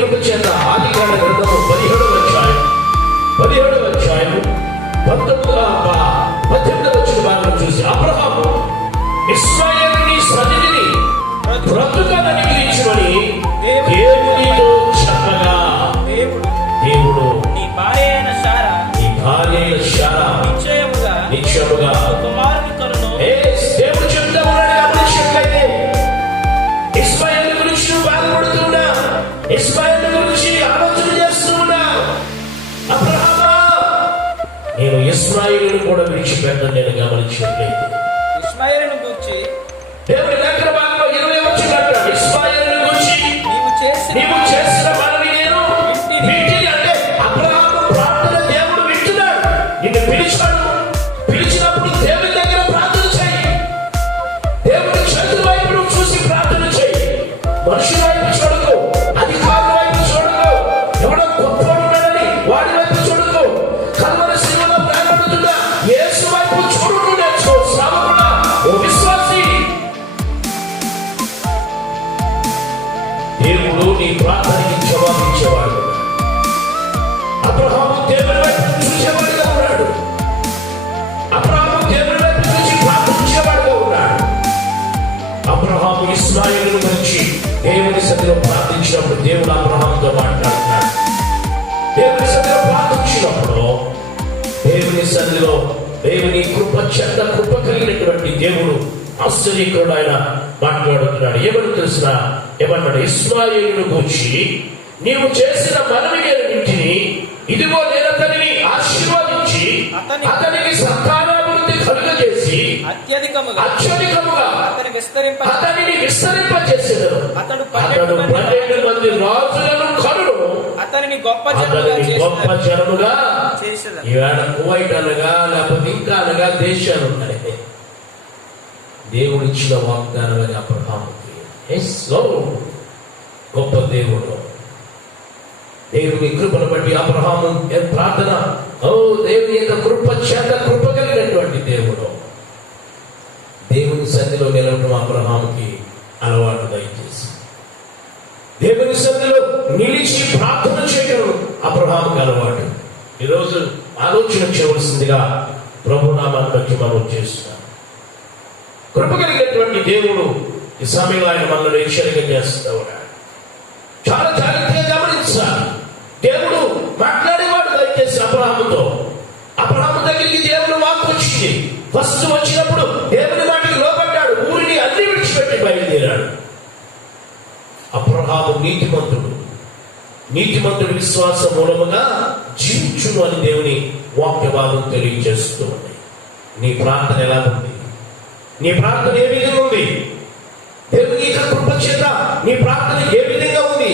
కృప చేత ఆదికాండ గ్రంథము 17వ అధ్యాయం 18వ వచనం చూసి అబ్రహాము ఇశ్మాయేలుని సన్నిధిని బ్రతుకని నిలిచినని దేవునితో చెప్పగా దేవుడు నీ భార్య అయిన శారా నిశ్చయముగా కుమారుని కనును. దేవుడు చెప్తా ఉన్నాడు. గమనించినట్లయితే ఇశ్మాయేలు గురించి నువ్వు బాధపడుతున్నా, ఇశ్మాయేలు గురించి ఆలోచన చేస్తున్నా, అబ్రహామా నేను ఇశ్మాయేలును కూడా విడిచిపెట్టను. నేను గమనించినట్లయితే ఇశ్మాయేలును గూర్చి దేవుడి లేఖన భాగంలో 20వ వచనం అంటాడు, ఇశ్మాయేలును గూర్చి నీవు చేసిన మనవి నేను వింటిని. అంటే అబ్రహాము ప్రార్థన దేవుడు వింటున్నాడు. నిన్ను పిలిచాడు. పిలిచినప్పుడు దేవుని దగ్గర ప్రార్థన చేయి. దేవుడి చేతుల వైపు నువ్వు చూసి ప్రార్థన చేయి. మనుషుల వైపు చూడకు, అధికారుల వైపు చూడకు, ఎవడో గొప్పవాడున్నాడని వాడి వైపు చూడకు. కల్వరి శిలువలో ప్రాణపడుతున్న యేసు వైపు చూడకు. నేర్చుకో శ్రావకుడా, ఓ విశ్వాసి. దేవుడు నీ ప్రార్థనకి జవాబిచ్చేవాడు. అబ్రహాము దేవుని వైపు చూసేవాడుగా ఉన్నాడు. అబ్రహాము దేవుని వైపు చూసి ప్రార్థించేవాడుగా ఉన్నాడు. అబ్రహాము ఇశ్మాయేలు గురించి దేవుని సన్నిధిలో ప్రార్థించినప్పుడు దేవుడు అబ్రహాముతో మాట్లాడుతున్నాడు. దేవుని సన్నిధిలో ప్రార్థించినప్పుడు దేవుని సన్నిధిలో దేవుని కృప చెంత కృప కలిగినటువంటి దేవుడు ఆశ్చర్యకరుడు. ఆయన మాట్లాడుతున్నాడు. ఏమని తెలిసిన ఏమన్నాడు? ఇశ్మాయేలును గూర్చి నీవు చేసిన మనవి నేను వింటిని. ఇదిగో నేను అతనిని ఆశీర్వదించి అతనికి సంతానాభివృద్ధి కలుగజేసి అత్యధికముగా అతనిని విస్తరింపజేసేదను. అతడు 12 మంది రాజులను కనును. అతనిని గొప్ప జనముగా చేసేదను. ఈవేళ కువైట్ అనగా లేకపోతే ఇంకా అనగా దేశాలు ఉన్నాయి. దేవుడు ఇచ్చిన వాగ్దానం అని అబ్రహాముకి గొప్ప దేవుడు. దేవుని కృపను బట్టి అబ్రహాము ప్రార్థన, దేవుని యొక్క కృప చేత కృప కలిగినటువంటి దేవుడు. దేవుని సన్నిధిలో నిలవడం అబ్రహాముకి అలవాటు దయచేసి దేవుని సన్నిధిలో నిలిచి ప్రార్థన చేయడం అబ్రహాముకి అలవాటు. ఈరోజు ఆలోచన చేయవలసిందిగా ప్రభునామాన్ని బట్టి మనం చేస్తున్నాం. కృప కలిగినటువంటి దేవుడు ఈ సమయంలో ఆయన మనల్ని హెచ్చరిక చేస్తూ ఉన్నాడు. చాలా జాగ్రత్తగా గమనించాలి. దేవుడు మాట్లాడేవాడు దయచేసి అబ్రహాముతో. అబ్రహాము దగ్గరికి దేవుడు వాక్కు వచ్చింది. ఫస్ట్ వచ్చినప్పుడు దేవుని మాటకి లోపడ్డాడు. ఊరిని అన్ని విడిచిపెట్టి బయలుదేరాడు. అబ్రహాము నీతిమంతుడు విశ్వాస మూలముగా జీవించును అని దేవుని వాక్య భాగం తెలియజేస్తూ ఉంది. నీ ప్రార్థన ఎలా ఉంది? నీ ప్రార్థన ఏ విధంగా ఉంది? దేవుని యొక్క కృప చేత నీ ప్రార్థన ఏ విధంగా ఉంది?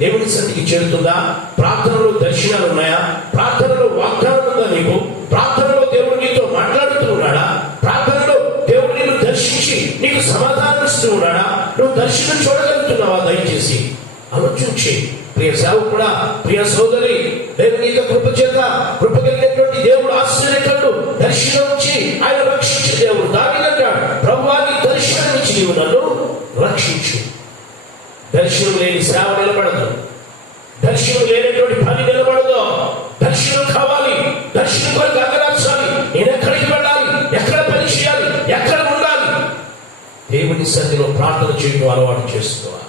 దేవుని సన్నిధికి చేరుతుందా? ప్రార్థనలో దర్శనాలు ఉన్నాయా? ప్రార్థనలో వాగ్దానం ఉందా? నీకు ప్రార్థనలో దేవుడు నీతో మాట్లాడుతూ ఉన్నాడా? ప్రార్థనలో దేవుడు నిన్ను దర్శించి నీకు సమాధానం ఇస్తూ ఉన్నాడా? నువ్వు దర్శనం చూడగలుగుతున్నావా? దయచేసి ఆలోచించి ప్రియ సేవకుడా, ప్రియ సోదరి, దేవుని యొక్క కృప చేత కృప కలిగినటువంటి దేవుడు ఆశ్చర్యకరుడు. దర్శనం ఇచ్చి ఆయన రక్షించే దేవుడు. దానికంటాడు, ప్రభువాని దర్శనం ఇచ్చి నీవు నన్ను రక్షించు. దర్శనం లేని సేవ నిలబడదు. దర్శనం లేనటువంటి పని నిలబడదు. దర్శనం కావాలి. దర్శనం కొరకు అంగరాచాలి. నేను ఎక్కడికి వెళ్ళాలి, ఎక్కడ పని చేయాలి, ఎక్కడ ఉండాలి? దేవుని సన్నిధిలో ప్రార్థన చేయడం అలవాటు చేసుకోవాలి.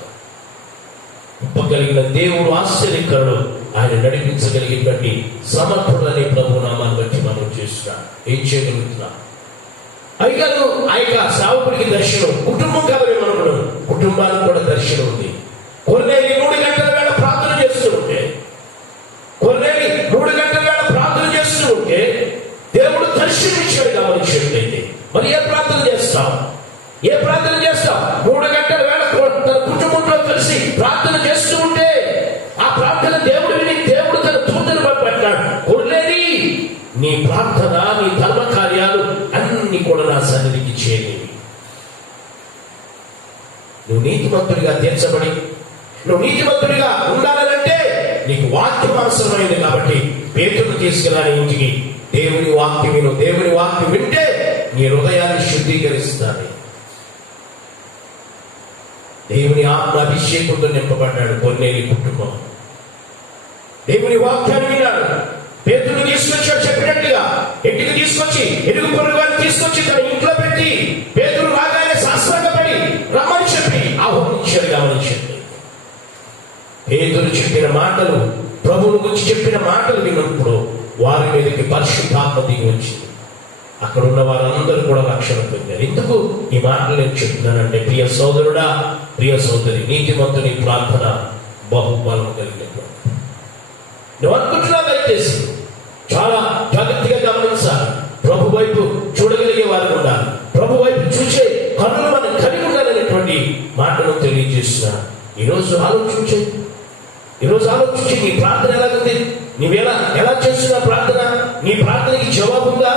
కలిగిన దేవుడు ఆశ్చర్యకరుడు. ఆయన నడిపించగలిగినటువంటి సమర్థుడనే ప్రభు నామాన్ని బట్టి మనం చేస్తున్నాం. ఏం చేయగలుగుతున్నాం? అయ్యారు ఆ యొక్క సేవకుడికి దర్శనం. కుటుంబం కావాలి మనకు, కుటుంబానికి కూడా దర్శనం ఉంది. కొన్నేళ్ళు 3 గంటల వేళ ప్రార్థన చేస్తూ ఉంటే, దేవుడు దర్శనం ఇచ్చాడు. గమనించినట్లయితే మరి ఏ ప్రార్థన చేస్తాం? 3 గంటల వేళ తన కుటుంబంలో కలిసి ప్రార్థన చేస్తూ ఉంటే ఆ ప్రార్థన దేవుడు విని దేవుడు తన దూతను పంపాడు. కొన్నేది నీ ప్రార్థన, నీ ధర్మ కార్యాలు అన్ని కూడా నా సన్నిధికి చేరేవి. నువ్వు నీతిమంతుడిగా తీర్చబడి నువ్వు నీతిమంతుడిగా ఉండాలంటే నీకు వాక్యం అవసరమైంది. కాబట్టి పేతురును తీసుకెళ్ళాలి ఇంటికి. దేవుని వాక్యం విను. దేవుని వాక్యం వింటే నీ హృదయాన్ని శుద్ధీకరిస్తాను. దేవుని ఆత్మ అభిషేకంతో నింపబడ్డాడు కొన్నేలి కుటుంబం. దేవుని వాక్యాన్ని విన్నాడు. పేతురుని తీసుకొచ్చాడు చెప్పినట్టుగా. ఇంటికి తీసుకొచ్చి ఎరుగు పొరుగు వారిని తీసుకొచ్చి తన ఇంట్లో పెట్టి పేతురు రాగానే శాస్త్రంగపడి రమ్మని చెప్పి ఆహ్వానించాడు. గమనించండి, పేతురు చెప్పిన మాటలు, ప్రభువుని గురించి చెప్పిన మాటలు విన్నప్పుడు వారి మీదకి పరిశుద్ధాత్మ దిగి వచ్చింది. అక్కడ ఉన్న వారందరూ కూడా రక్షణ పొందారు. ఎందుకు ఈ మాటలు నేను చెప్తున్నానంటే, ప్రియ సోదరుడా, ప్రియ సోదరి, నీతిమంతుని ప్రార్థన బహుబలం కలిగినటువంటి. నువ్వు అనుకుంటున్నా దయచేసి చాలా జాగ్రత్తగా గమనించాలి. ప్రభు వైపు చూడగలిగే వారు ఉండాలి. ప్రభు వైపు చూసే కన్నులు మనం కలిగి ఉండాలనేటువంటి మాటను తెలియజేస్తున్నా. ఈరోజు ఆలోచించే నీ ప్రార్థన ఎలాగుంది? ఎలా చేస్తున్నా ప్రార్థన? నీ ప్రార్థనకి జవాబుందా?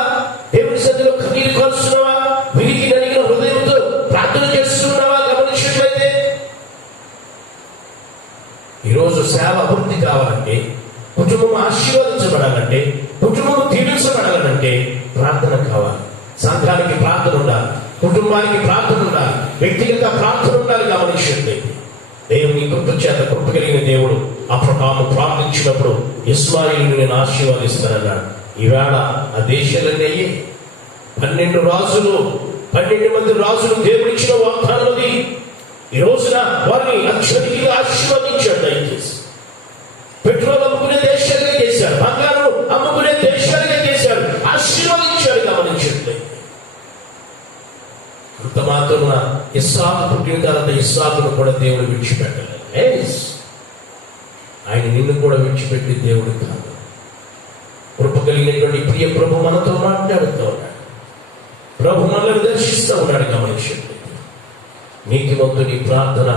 దేవుని సన్నిధిలో కన్నీరు కాల్స్తున్నావా? వినికి నలిగిన హృదయంతో ప్రార్థన చేస్తున్నావా? గమనించినట్లయితే ఈరోజు సేవ అభివృద్ధి కావాలంటే, కుటుంబం ఆశీర్వదించబడాలంటే, కుటుంబం దీవించబడాలంటే ప్రార్థన కావాలి. సంఘానికి ప్రార్థన ఉండాలి, కుటుంబానికి ప్రార్థన ఉండాలి, వ్యక్తిగత ప్రార్థన ఉండాలి. గమనించట్లయితే దేవుని కృప చేత కృప కలిగిన దేవుడు అబ్రహాము ప్రార్థించినప్పుడు ఇస్మాయిలుని నేను ఆశీర్వదిస్తానన్నాడు. ఈవేళ ఆ దేశాలన్నీ 12 మంది రాజులు దేవుడిచ్చిన వాగ్దానాలది. ఈ రోజున వారిని అత్యధికంగా ఆశీర్వదించాడు. దయచేసి పెట్రోల్ అమ్ముకునే దేశాలుగా చేశాడు, బంగారం అమ్ముకునే దేశాలుగా చేశాడు, ఆశీర్వదించాడు. గమనించట్లేదు. అంత మాత్రం ఇస్సాకు పుట్టిన తర్వాత ఇస్సాకును కూడా దేవుడు విడిచిపెట్టలేదు. ఆయన నిన్ను కూడా విడిచిపెట్టి దేవుడు కాదు. కృప కలిగినటువంటి ప్రియ ప్రభు మనతో మాట్లాడుతూ ఉన్నాడు. ప్రభు మనల్ని దర్శిస్తూ ఉన్నాడు. గమనించండి, నీతిమంతుని ప్రార్థన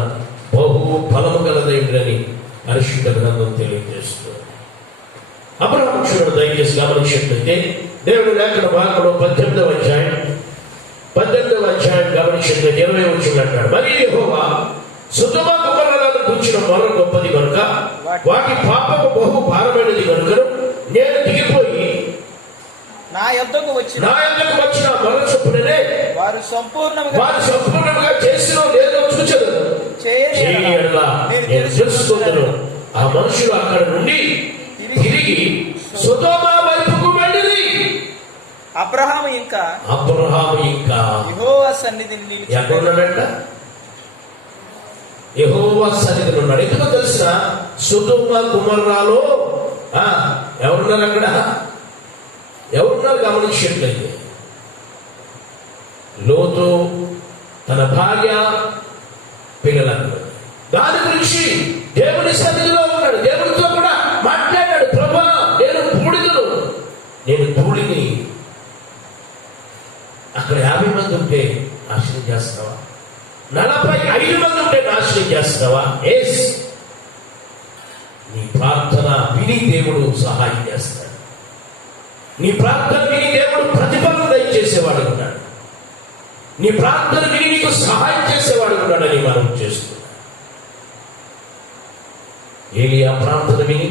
బహు ఫలము గలదైందని పరిశుద్ధ గ్రంథం తెలియజేస్తుంది. అబ్రహాము చూడండి, దయచేసి గమనించినట్లయితే దేవుడు లేఖన భాగంలో 18వ అధ్యాయం గమనించండి, 20వ వచనం అంటాడు, మరి యెహోవా సొదొమ గొమొర్రాలను గూర్చిన మొర గొప్పది కనుక వాటి పాపము బహు భారమైనది కనుక నేను దిగిపోయి నా యొద్దకు వచ్చిన మొర చొప్పుననే వారు సంపూర్ణంగా చేసినో లేదో చూచెదను. నేను తెలుసుకుందును. ఆ మనుషులు అక్కడ నుండి తిరిగి సొదొమ వైపుకు వెళ్ళిరి. అబ్రహాము ఇంకా యెహోవా సన్నిధిని ఎక్కడున్నాడంట? యెహోవా సన్నిధిలో ఉన్నాడు. ఎందుకో తెలుసా? సొదొమ గొమొర్రాలో ఎవరున్నారు? అక్కడ ఎవరున్నారు? గమనించినట్లయితే లోతు, తన భార్య, పిల్లలందరూ. దాని గురించి దేవుని సన్నిధిలో ఉన్నాడు. దేవుడితో కూడా మాట్లాడాడు. ప్రభా, నేను ధూళిని. అక్కడ 50 మంది ఉంటే నాశనం చేస్తావా? 45 మంది ఉంటే నాశనం చేస్తావా? నీ ప్రార్థన విని దేవుడు సహాయం చేస్తాడు. నీ ప్రార్థన విని దేవుడు ప్రతిఫలం దయచేసేవాడు ఉన్నాడు. నీ ప్రార్థన విని నీకు సహాయం చేసేవాడు ఉన్నాడని మనం చేస్తున్నాం. ఏలియా ప్రార్థన విని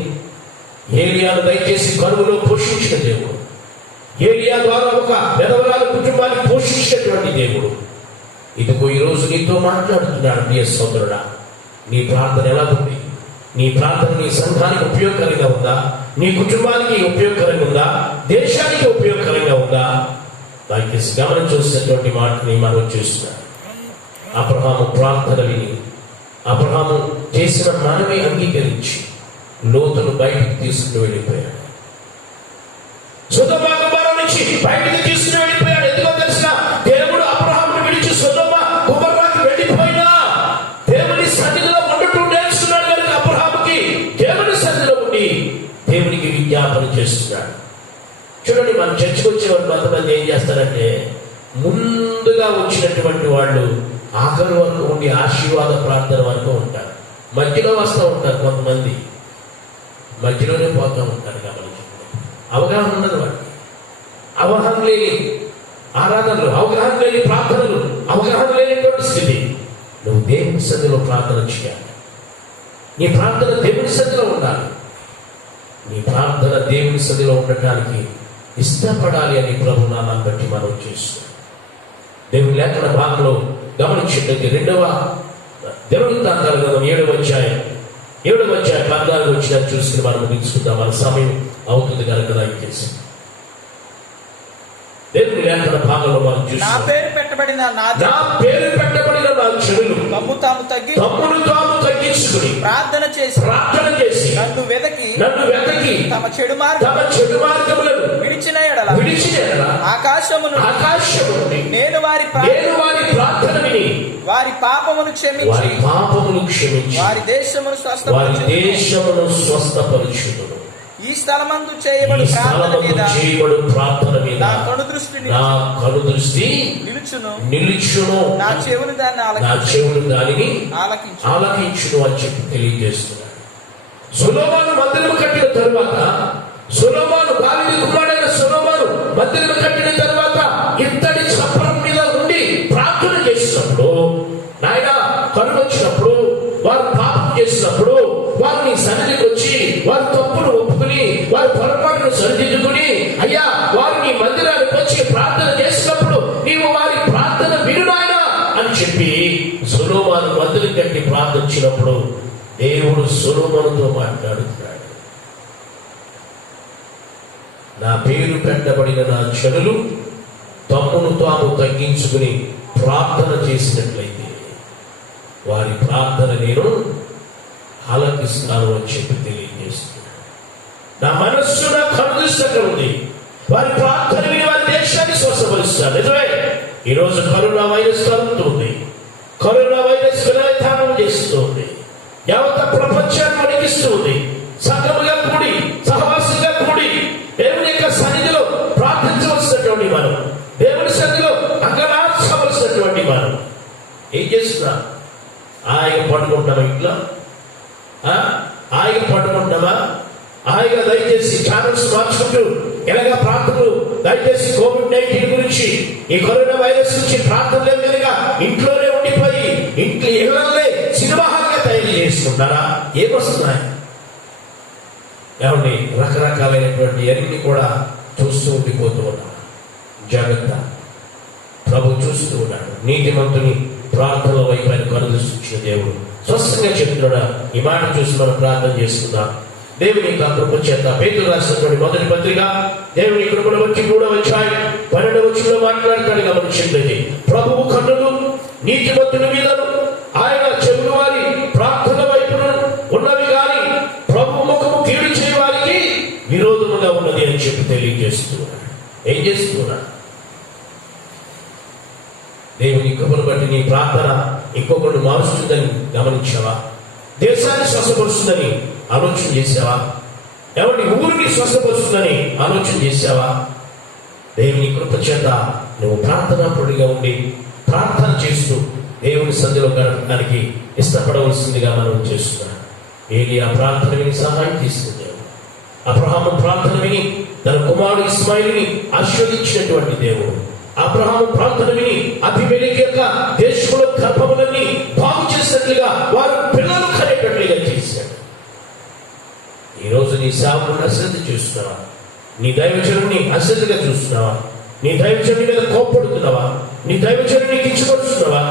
ఏలియాను దయచేసి కరువులో పోషించిన దేవుడు, ఏలియా ద్వారా ఒక విధవరాలు కుటుంబాన్ని పోషించినటువంటి దేవుడు ఇదిగో ఈరోజు నీతో మాట్లాడుతున్నాడు. ప్రియ సోదరుడా, నీ ప్రార్థన ఎలా ఉంది? నీ ప్రార్థన నీ సంఘానికి ఉపయోగకరంగా ఉందా? నీ కుటుంబానికి ఉపయోగకరంగా ఉందా? దేశానికి ఉపయోగకరంగా ఉందా? దయచేసి గమనించాల్సినటువంటి మాటని మనం చూస్తున్నాం. అబ్రహాము ప్రార్థన విని అబ్రహాము చేసిన మనమే అంగీకరించి లోతును బయటికి తీసుకుని వెళ్ళిపోయాడు. సొదొమ గొమొర్రా నుంచి బయటికి తీసుకుని వెళ్ళిపోయాడు. ఎందుకో తెలుసా? దేవుడు అబ్రహామును విడిచి సొదొమ గొమొర్రాకి వెళ్ళిపోయినా దేవుని సన్నిధిలో ఉండటం నేర్చుకున్నాడు కనుక అబ్రహాముకి దేవుని సన్నిధిలో ఉండి దేవునికి విజ్ఞాపన చేస్తున్నాడు. చూడండి, మన చర్చకు వచ్చే వాళ్ళు కొంతమంది ఏం చేస్తారంటే, ముందుగా వచ్చినటువంటి వాళ్ళు ఆఖరి వరకు ఉండి ఆశీర్వాద ప్రార్థన వరకు ఉంటారు. మధ్యలో వస్తూ ఉంటారు కొంతమంది, మధ్యలోనే పోతూ ఉంటారు. గమనించండి, అవగాహన ఉండదు వాడికి. అవగాహన లేని ఆరాధనలు, అవగాహన లేని ప్రార్థనలు, అవగాహన లేనిటువంటి స్థితి. నువ్వు దేవుని సన్నిధిలో ప్రార్థన చేయాలి. నీ ప్రార్థన దేవుని సన్నిధిలో ఉండాలి. నీ ప్రార్థన దేవుని సన్నిధిలో ఉండటానికి ఇష్టపడాలి అని ప్రభు నామాన్ని బట్టి మనం చేస్తున్నాం. దేవుని లేఖన భాగంలో గమనించినట్లయితే 2వ దినవృత్తాంతాల గ్రంథం 7వ అధ్యాయం 7వ అధ్యాయం 14 వచ్చిన చూసుకుని మనం ముగించుకుందాం. మన సమయం అవుతుంది కనుక దయచేసి దేవుని లేఖన భాగంలో మనం నా చూస్తాం. పేరు పెట్టబడిన నా నా పేరు పెట్టబడిన నా జనులు తమ్ము తాము తగ్గి తమ్మును తాము తగ్గించుకుని ప్రార్థన చేసి నన్ను వెదకి తమ చెడు మార్గములను విడిచిన ఎడల ఆకాశము నుండి నేను వారి ప్రార్థన విని వారి పాపమును క్షమించి వారి దేశమును స్వస్థపరచుదును. ఈ స్థలమందు చేయబడు ప్రార్థన మీద నా కను దృష్టి నిలుచును, నా చెవులు దానిని ఆలకించును అని చెప్పి తెలియజేస్తున్నాడు. సొలొమోను మందిరము కట్టిన తరువాత, సొలొమోను దావీదు కుమారుడైన సొలొమోను మందిరము కట్టిన తరువాత ఇత్తడి చప్పరం మీద ఉండి ప్రార్థన చేసినప్పుడు, నాయన కరువు వచ్చినప్పుడు, వారు పాపం చేసినప్పుడు వారిని సన్నిధికి వచ్చి వారి తప్పును ఒప్పుకుని వారి పొరపాటును సరిదిద్దుకుని, అయ్యా వారిని మందిరానికి వచ్చి ప్రార్థన చేసినప్పుడు నీవు వారి ప్రార్థన విను నాయనా అని చెప్పి సొలొమోను మందిరం కట్టి ప్రార్థించినప్పుడు దేవుడు సొలొమోనుతో మాట్లాడుతున్నాడు. నా పేరు పెట్టబడిన నా జనులు తమ్మును తాము తగ్గించుకుని ప్రార్థన చేసినట్లయితే వారి ప్రార్థన నేను ఆలకిస్తాను అని చెప్పి తెలియజేస్తున్నాడు. నా మనస్సు నా కనుదృష్టి ఉంది. వారి ప్రార్థన విని వారి దేశాన్ని స్వస్థపరుస్తాడు. నిజమే, ఈరోజు కరోనా వైరస్ కలుగుతుంది. కరోనా వైరస్ విలయతానం చేస్తుంది. యావత ప్రపంచాన్ని వణికిస్తుంది. సంఘముగా కూడి సహవాసంగా కూడి దేవుని యొక్క సన్నిధిలో ప్రార్థించవలసినటువంటి మనం, దేవుని సన్నిధిలో అంగలార్చవలసినటువంటి మనం ఏం చేస్తున్నా? ఆయన పడుకుంటామా? ఇంట్లో ఆయన పడుకుంటామా? హాయిగా దయచేసి ఛానల్స్ మార్చుకుంటూ ఎలాగా ప్రార్థనలు దయచేసి COVID-19 గురించి, ఈ కరోనా వైరస్ గురించి ప్రార్థనలే మీదుగా ఇంట్లోనే ఉండిపోయి ఇంట్లో ఇళ్లే సినిమా హాల్గా తయారు చేసుకుంటారా? ఏమొస్తున్నాయి? ఏమండి, రకరకాలైనటువంటి అన్ని కూడా చూస్తూ ఉండిపోతూ ఉన్నాడు. జాగ్రత్త, ప్రభు చూస్తూ ఉన్నాడు. నీతిమంతుని ప్రార్థనల వైపు ఆయన కనుదృష్టించిన దేవుడు స్పష్టంగా చెప్తున్నాడా? ఈ మాట చూసి మనం ప్రార్థన చేసుకుందాం. దేవుని యొక్క కృప చేత పేతురు రాసినటువంటి మొదటి పత్రిక దేవుని కృపను బట్టి 3వ అధ్యాయం 12వ వచనంలో మాట్లాడతాడు. గమనించినట్లయితే ప్రభువు కన్నులు నీతిమంతుల మీదను ఆయన చెవులు వారి ప్రార్థన వైపును ఉన్నవి కానీ ప్రభు ముఖము కీడు చేయ వారికి విరోధముగా ఉన్నది అని చెప్పి తెలియజేస్తున్నాడు. ఏం చేస్తున్నాడు? దేవుని కృపను బట్టి నీ ప్రార్థన ఇంకొకటి మారుస్తుందని గమనించావా? దేశాన్ని స్వస్థపరుస్తుందని ఆలోచన చేశావా? ఎవరి ఊరిని స్వస్థపరుస్తుందని ఆలోచన చేశావా? దేవుని కృప చేత నువ్వు ప్రార్థనాపరుడిగా ఉండి ప్రార్థన చేస్తూ దేవుని సన్నిధిలో గడపడానికి ఇష్టపడవలసిందిగా మనం చేస్తున్నాం. ఏలియా ప్రార్థన విని సహాయం తీసుకుంది. అబ్రహాము ప్రార్థన విని తన కుమారుడు ఇస్మాయిల్ని ఆశీర్వదించినటువంటి దేవుడు. అబ్రహాము ప్రార్థన విని అబీమెలెకు యొక్క దేశంలో గర్భములన్నీ బాగు చేసినట్లుగా వారు పిల్లలు కనేటట్లుగా చేశాడు. ఈరోజు నీ సేవకుని అశ్రద్ధ చూస్తున్నావా? నీ దైవజనుడిని అశ్రద్ధగా చూస్తున్నావా? నీ దైవజనుడి మీద కోప్పడుతున్నావా? నీ దైవజనుడిని కించపరుస్తున్నావా?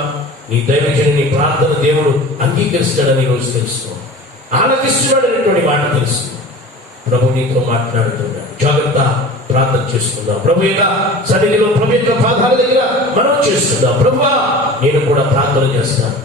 నీ దైవజనుని ప్రార్థన దేవుడు అంగీకరిస్తాడని ఈరోజు తెలుసుకో, ఆలకిస్తున్నాడు అనేటువంటి మాట తెలుసు. ప్రభు నీతో మాట్లాడుతున్నాడు. జాగ్రత్త, ప్రార్థన చేసుకుందాం. ప్రభు యొక్క సన్నిధిలో ప్రభు యొక్క పాదాల దగ్గర మనం చేస్తున్నాం. ప్రభువా, నేను కూడా ప్రార్థన చేస్తాను.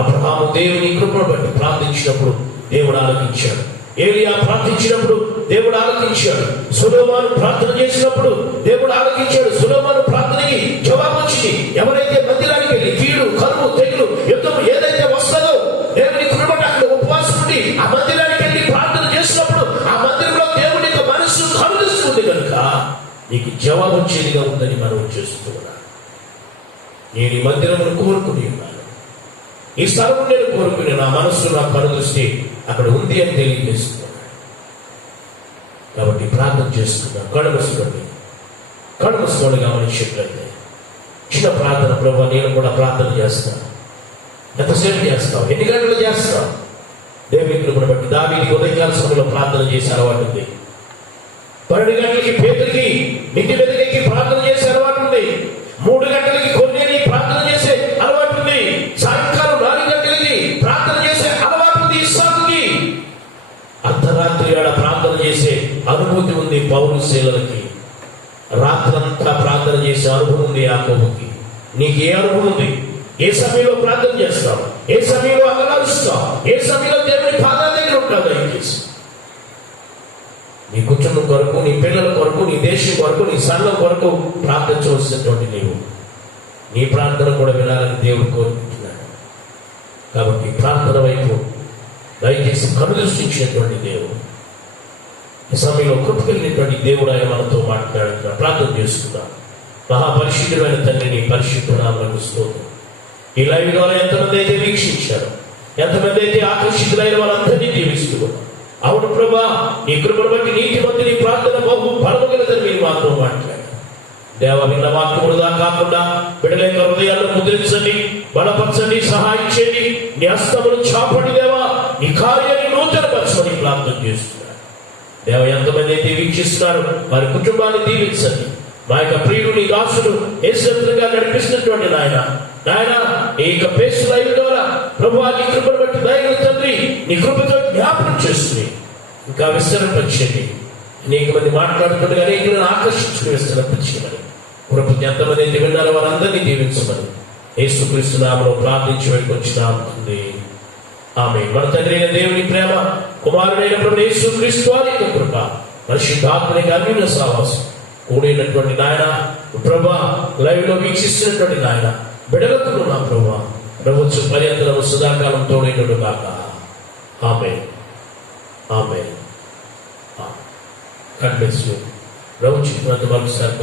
అబ్రహాము దేవుని కృపను బట్టి ప్రార్థించినప్పుడు దేవుడు ఆలకించాడు. ఏలియా ప్రార్థించినప్పుడు దేవుడు ఆలకించాడు. సొలొమోను ప్రార్థన చేసినప్పుడు దేవుడు ఆలకించాడు. సొలొమోను ప్రార్థనకి జవాబు వచ్చింది. ఎవరైతే మందిరానికి వెళ్ళి కీడు, కరువు, తెగులు, యుద్ధం ఏదైతే వస్తుందో దేవుని కృప అక్కడ ఉపవాసం ఉండి ఆ మందిరానికి వెళ్ళి ప్రార్థన చేసినప్పుడు ఆ మందిరంలో దేవుని యొక్క మనస్సు కలుస్తుంది కనుక నీకు జవాబు వచ్చేదిగా ఉందని మనం చేస్తున్నాం. నేను ఈ మందిరమును కోరుకుని ఉన్నాను, ఈ స్థలం నేను కోరుకుని నా మనస్సు నా కనుదృష్టి అక్కడ ఉంది అని తెలియజేస్తున్నాను. కాబట్టి ప్రార్థన చేస్తున్నాను. కడుమసుకోండి గమనించినట్లయితే చిన్న ప్రార్థన. ప్రభు, నేను కూడా ప్రార్థన చేస్తాను. ఎంతసేపు చేస్తావు? ఎన్ని గంటలు చేస్తావు? దేవుని కృపను బట్టి దావీదుకి ఉదయకాల సమయంలో ప్రార్థన చేసే అలవాటు ఉంది. 12 గంటలకి పేతురుకి ఇంటి మీదకి ప్రార్థన చేసే అలవాటు ఉంది. 3 గంటలకి కొన్నేని ప్రార్థన చేసే అలవాటు ఉంది. సాయంకాలం 4 గంటలకి ప్రార్థన చేసే అలవాటు ఉంది. ఇస్సాకుకి శీలలకి రాత్రంతా ప్రార్థన చేసే అనుభవం ఉంది యాకోబుకి. నీకు ఏ అనుభవం ఉంది? ఏ సమయంలో ప్రార్థన చేస్తావు? ఏ సమయంలో అగలాలుస్తావు? ఏ సమయంలో దేవుని పాదాల దగ్గర ఉంటావు? దయచేసి నీ కుటుంబం కొరకు, నీ పిల్లల కొరకు, నీ దేశం కొరకు, నీ సంఘం కొరకు ప్రార్థించవలసినటువంటి నీ ప్రార్థన కూడా వినాలని దేవుడు కోరుకుంటున్నాడు. కాబట్టి ప్రార్థన వైపు దయచేసి కనుదృష్టించినటువంటి దేవుడు, ఈ సమయంలో కృపకెళ్ళినటువంటి దేవుడు ఆయన మనతో మాట్లాడుతున్నాడు. ప్రార్థన చేసుకుందాం. మహాపరిశుద్ధుడైన తండ్రి, నీ పరిశుద్ధ నామమునకు స్తోత్రం. ఈ లైవ్ ద్వారా ఎంతమంది అయితే వీక్షించారో, ఎంతమంది అయితే ఆకర్షితులైన వాళ్ళందరినీ దీవిస్తున్నాం. అవును ప్రభా, నీ కృపను బట్టి నీతిమంతుని నీ ప్రార్థన బహు బలమగలదని మీరు మాతో మాట్లాడారు. దేవ, విన్న వాక్యములుగా కాకుండా బిడ్డల యొక్క హృదయాలను ముద్రించండి, బలపరచండి, సహాయం చేయండి. నీ హస్తములు చాపండి దేవా, నీ కార్యాన్ని నూతనపరచమని ప్రార్థన చేస్తున్నారు. దేవ, ఎంతమంది అయితే వీక్షిస్తున్నారు వారి కుటుంబాన్ని దీవించండి. మా యొక్క ప్రియుడు నీ దాసుడు యేసుగా నడిపిస్తున్నటువంటి నాయన ఈ యొక్క పేసు లైవ్ ద్వారా ప్రభువా, నీ కృపను బట్టి దయగల తండ్రి, నీ కృపతో జ్ఞాపకం చేస్తుంది, ఇంకా విస్తరింపచేయండి. అనేక మంది మాట్లాడుతుండగా అనేకులను ఆకర్షించుకుని విస్తరింపచేయమని కృపతి ఎంతమంది అయితే విన్నారో వారందరినీ దీవించమని యేసుక్రీస్తు నామములో ప్రార్థించి వెళ్ళుకొచ్చినాం తండ్రి. ఆమేన్. మన తండ్రి అయిన దేవుని ప్రేమ, కుమారుడైన ప్రభు యేసుక్రీస్తు వారి యొక్క కృప, పరిశుద్ధాత్మని అన్యోన్య సహవాసం కూడినటువంటి నాయన ప్రభా, లైవ్ లో వీక్షిస్తున్నటువంటి నాయన బిడలకు నా ప్రభా ప్రభుత్వ పర్యంతరము సదాకాలం తోడైనడు కాక. ఆమేన్. ఆమేన్. God bless you. ప్రభుత్వ మరొకసారి